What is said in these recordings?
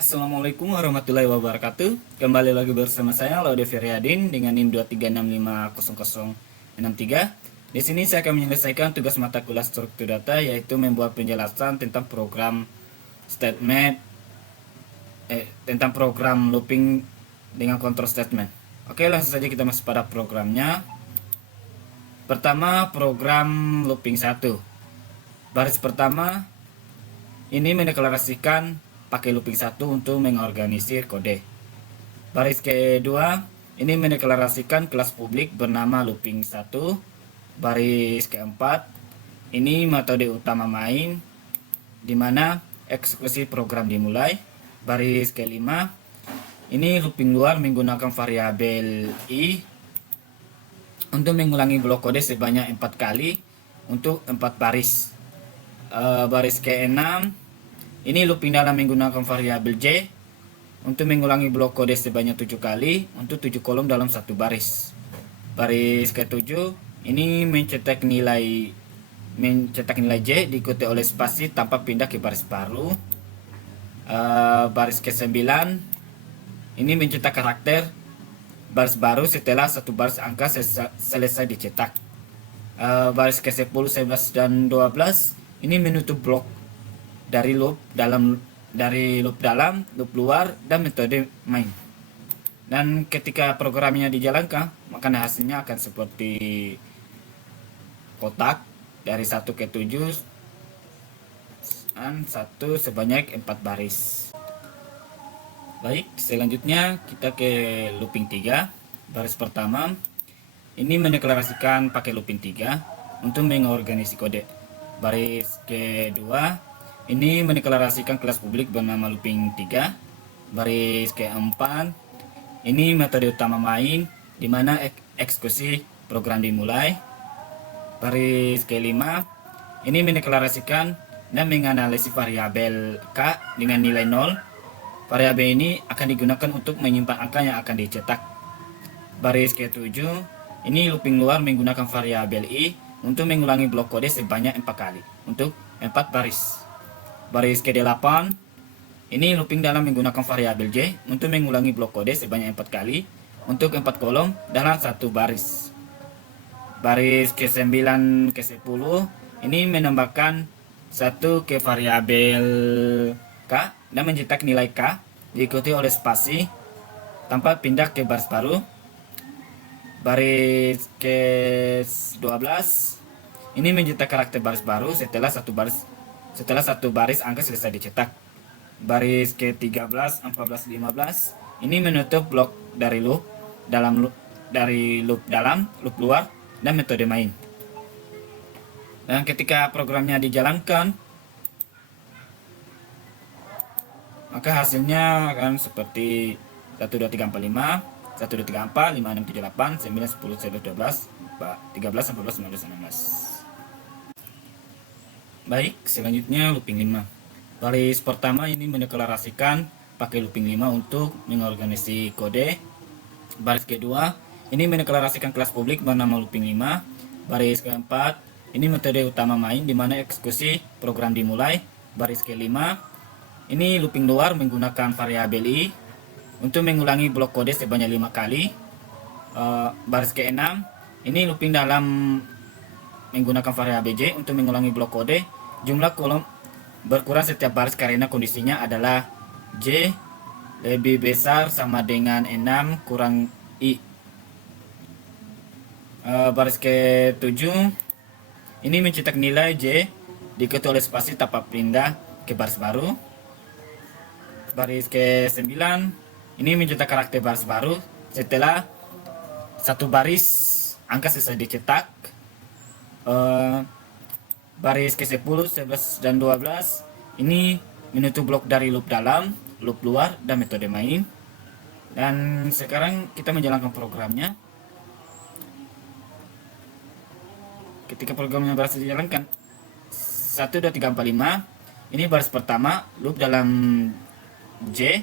Assalamualaikum warahmatullahi wabarakatuh. Kembali lagi bersama saya Laude Feriadin dengan NIM 2365063. Di sini saya akan menyelesaikan tugas mata kuliah struktur data, yaitu membuat penjelasan tentang program statement tentang program looping dengan control statement. Oke, langsung saja kita masuk pada programnya. Pertama, program looping 1. Baris pertama ini mendeklarasikan pakai looping 1 untuk mengorganisir kode. Baris kedua ini mendeklarasikan kelas publik bernama looping 1. Baris keempat ini metode utama main di mana eksekusi program dimulai. Baris kelima ini looping luar menggunakan variabel i untuk mengulangi blok kode sebanyak 4 kali untuk 4 baris. Baris ke-6 ini looping dalam menggunakan variabel j untuk mengulangi blok kode sebanyak 7 kali untuk 7 kolom dalam satu baris. Baris ke-7 ini mencetak nilai j diikuti oleh spasi tanpa pindah ke baris baru. Baris ke-9 ini mencetak karakter baris baru setelah satu baris angka selesai dicetak. Baris ke-10, 11 dan 12 ini menutup blok dari loop dalam, loop luar, dan metode main. Dan ketika programnya dijalankan, maka hasilnya akan seperti kotak dari 1 ke 7 dan 1 sebanyak 4 baris. Baik, selanjutnya kita ke looping 3. Baris pertama ini mendeklarasikan pakai looping 3 untuk mengorganisasi kode. Baris kedua ini mendeklarasikan kelas publik bernama looping 3. Baris keempat ini metode utama main di mana eksekusi program dimulai. Baris kelima ini mendeklarasikan dan menganalisis variabel k dengan nilai 0. Variabel ini akan digunakan untuk menyimpan angka yang akan dicetak. Baris ke-7 ini looping luar menggunakan variabel i untuk mengulangi blok kode sebanyak 4 kali untuk 4 baris. Baris ke-8 ini looping dalam menggunakan variabel j untuk mengulangi blok kode sebanyak 4 kali untuk 4 kolom dalam satu baris. Baris ke-9 ke-10 ini menambahkan 1 ke variabel k dan mencetak nilai k diikuti oleh spasi tanpa pindah ke baris baru. Baris ke-12 ini mencetak karakter baris baru setelah satu baris angka selesai dicetak. Baris ke-13, 14, 15 ini menutup blok dari loop dalam, loop luar, dan metode main. Dan ketika programnya dijalankan, maka hasilnya akan seperti 1, 2, 3, 4, 5, 1, 2, 3, 4, 5, 6, 7, 8, 9, 10, 11, 12, 13, 14, 15, 16. Baik, selanjutnya looping 5. Baris pertama ini mendeklarasikan pakai looping 5 untuk mengorganisasi kode. Baris kedua ini mendeklarasikan kelas publik bernama looping 5. Baris keempat ini metode utama main di mana eksekusi program dimulai. Baris kelima ini looping luar menggunakan variabel i untuk mengulangi blok kode sebanyak 5 kali. Baris ke-6 ini looping dalam menggunakan variabel j untuk mengulangi blok kode. Jumlah kolom berkurang setiap baris karena kondisinya adalah j lebih besar sama dengan 6 kurang i. Baris ke-7 ini mencetak nilai j diikuti oleh spasi tanpa pindah ke baris baru. Baris ke-9 ini mencetak karakter baris baru setelah satu baris angka selesai dicetak. Baris ke-10, 11 dan 12 ini menutup blok dari loop dalam, loop luar, dan metode main. Dan sekarang kita menjalankan programnya. Ketika programnya berhasil dijalankan, 1, 2, 3, 4, 5 ini baris pertama loop dalam j.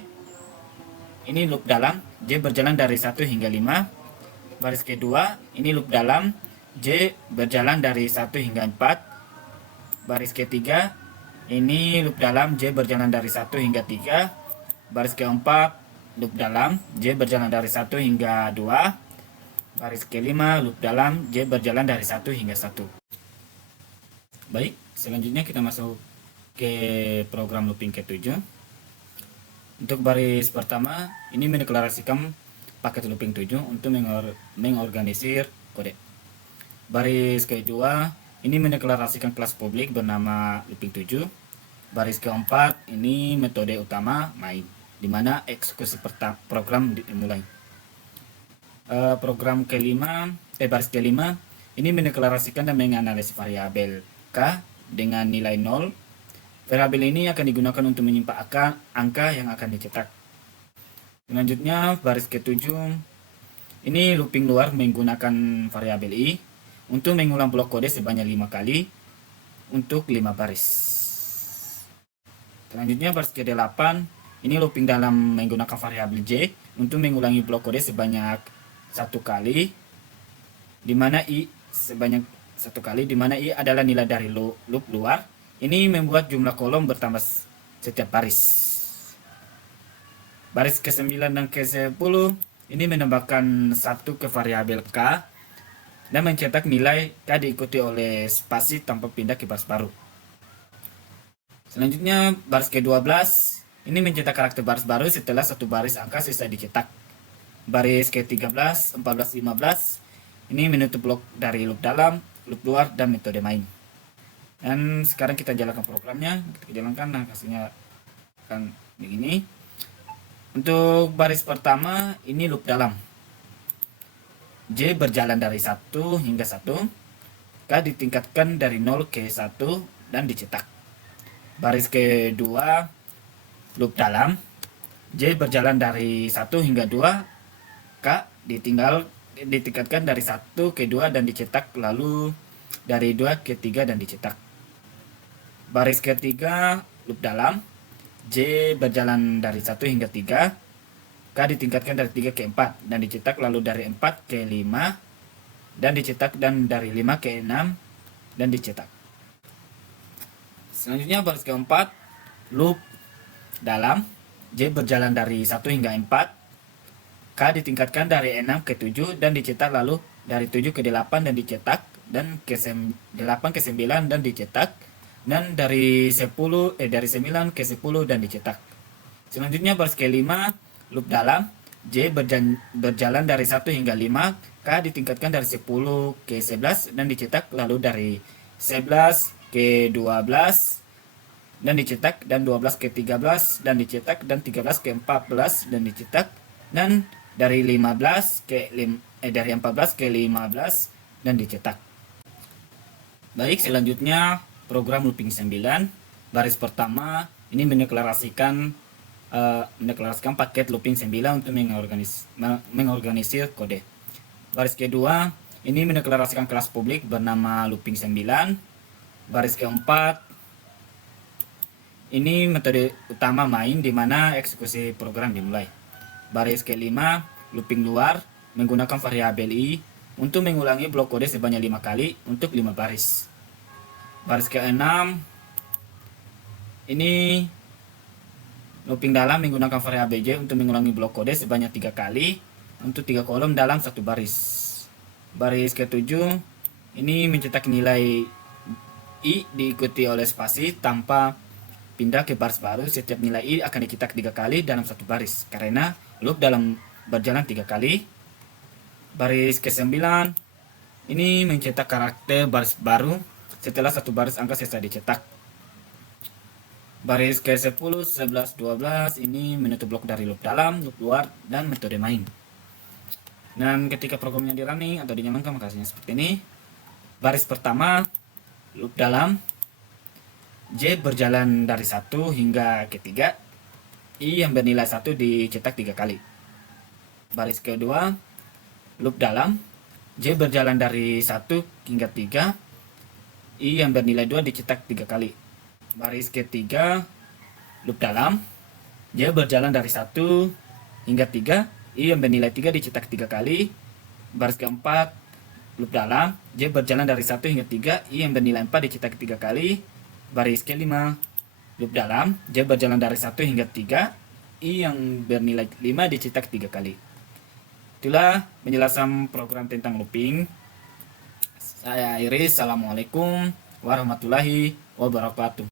Ini loop dalam j berjalan dari 1 hingga 5. Baris kedua ini loop dalam j berjalan dari 1 hingga 4. Baris ketiga ini loop dalam j berjalan dari 1 hingga 3. Baris keempat, loop dalam, J berjalan dari 1 hingga 2. Baris kelima, loop dalam, J berjalan dari 1 hingga 1. Baik, selanjutnya kita masuk ke program looping ke-7. Untuk baris pertama, ini mendeklarasikan paket looping 7 untuk mengorganisir kode. Baris kedua, ini mendeklarasikan kelas publik bernama looping 7. Baris keempat, ini metode utama main, di mana eksekusi program dimulai. Baris kelima, ini mendeklarasikan dan menganalisis variabel K dengan nilai 0. Variabel ini akan digunakan untuk menyimpan angka yang akan dicetak. Selanjutnya, baris ke-7, ini looping luar menggunakan variabel I untuk mengulang blok kode sebanyak 5 kali untuk 5 baris. Selanjutnya, baris ke-8, ini looping dalam menggunakan variabel J untuk mengulangi blok kode sebanyak 1 kali, di mana I sebanyak 1 kali, di mana I adalah nilai dari loop luar. Ini membuat jumlah kolom bertambah setiap baris. Baris ke-9 dan ke-10 ini menambahkan 1 ke variabel K dan mencetak nilai K diikuti oleh spasi tanpa pindah ke baris baru. Selanjutnya, baris ke-12 ini mencetak karakter baris baru setelah 1 baris angka selesai dicetak. Baris ke-13, 14, 15 ini menutup blok dari loop dalam, loop luar, dan metode main. Dan sekarang kita jalankan programnya. Kita jalankan, nah hasilnya akan begini. Untuk baris pertama, ini loop dalam, J berjalan dari 1 hingga 1, K ditingkatkan dari 0 ke 1 dan dicetak. Baris kedua, loop dalam, J berjalan dari 1 hingga 2, K ditingkatkan dari 1 ke 2 dan dicetak, lalu dari 2 ke 3 dan dicetak. Baris ketiga, loop dalam, J berjalan dari 1 hingga 3, K ditingkatkan dari 3 ke 4 dan dicetak, lalu dari 4 ke 5 dan dicetak, dan dari 5 ke 6 dan dicetak. Selanjutnya, baris keempat, loop dalam, J berjalan dari 1 hingga 4, K ditingkatkan dari 6 ke 7 dan dicetak, lalu dari 7 ke 8 dan dicetak, dan ke 8 ke 9 dan dicetak, dan dari 9 ke 10 dan dicetak. Selanjutnya, baris kelima, loop dalam, J berjalan dari 1 hingga 5, K ditingkatkan dari 10 ke 11 dan dicetak, lalu dari 11 ke 12 dan dicetak, dan 12 ke 13 dan dicetak, dan 13 ke 14 dan dicetak, dan dari 14 ke 15 dan dicetak. Baik, selanjutnya program looping 9. Baris pertama ini mendeklarasikan paket looping 9 untuk mengorganisir kode. Baris kedua ini mendeklarasikan kelas publik bernama looping 9. Baris keempat ini metode utama main, di mana eksekusi program dimulai. Baris kelima, looping luar menggunakan variabel I untuk mengulangi blok kode sebanyak 5 kali untuk 5 baris. Baris ke-6 ini looping dalam menggunakan variabel J untuk mengulangi blok kode sebanyak 3 kali untuk 3 kolom dalam 1 baris. Baris ke-7 ini mencetak nilai I diikuti oleh spasi tanpa pindah ke baris baru. Setiap nilai I akan dicetak 3 kali dalam 1 baris karena loop dalam berjalan 3 kali. Baris ke-9 ini mencetak karakter baris baru setelah 1 baris angka selesai dicetak. Baris ke-10, 11, 12 ini menutup blok dari loop dalam, loop luar, dan metode main. Dan ketika programnya dirunning atau dinyalakan, maka hasilnya seperti ini. Baris pertama, loop dalam, J berjalan dari 1 hingga ke 3, I yang bernilai 1 dicetak 3 kali. Baris kedua, loop dalam, J berjalan dari 1 hingga 3, I yang bernilai 2 dicetak 3 kali. Baris ketiga, loop dalam, J berjalan dari 1 hingga 3, I yang bernilai 3 dicetak 3 kali. Baris keempat, loop dalam, J berjalan dari 1 hingga 3, I yang bernilai 4 dicetak 3 kali. Baris kelima, loop dalam, J berjalan dari 1 hingga 3, I yang bernilai 5 dicetak 3 kali. Itulah penjelasan program tentang looping. Saya Iris, Assalamualaikum warahmatullahi wabarakatuh.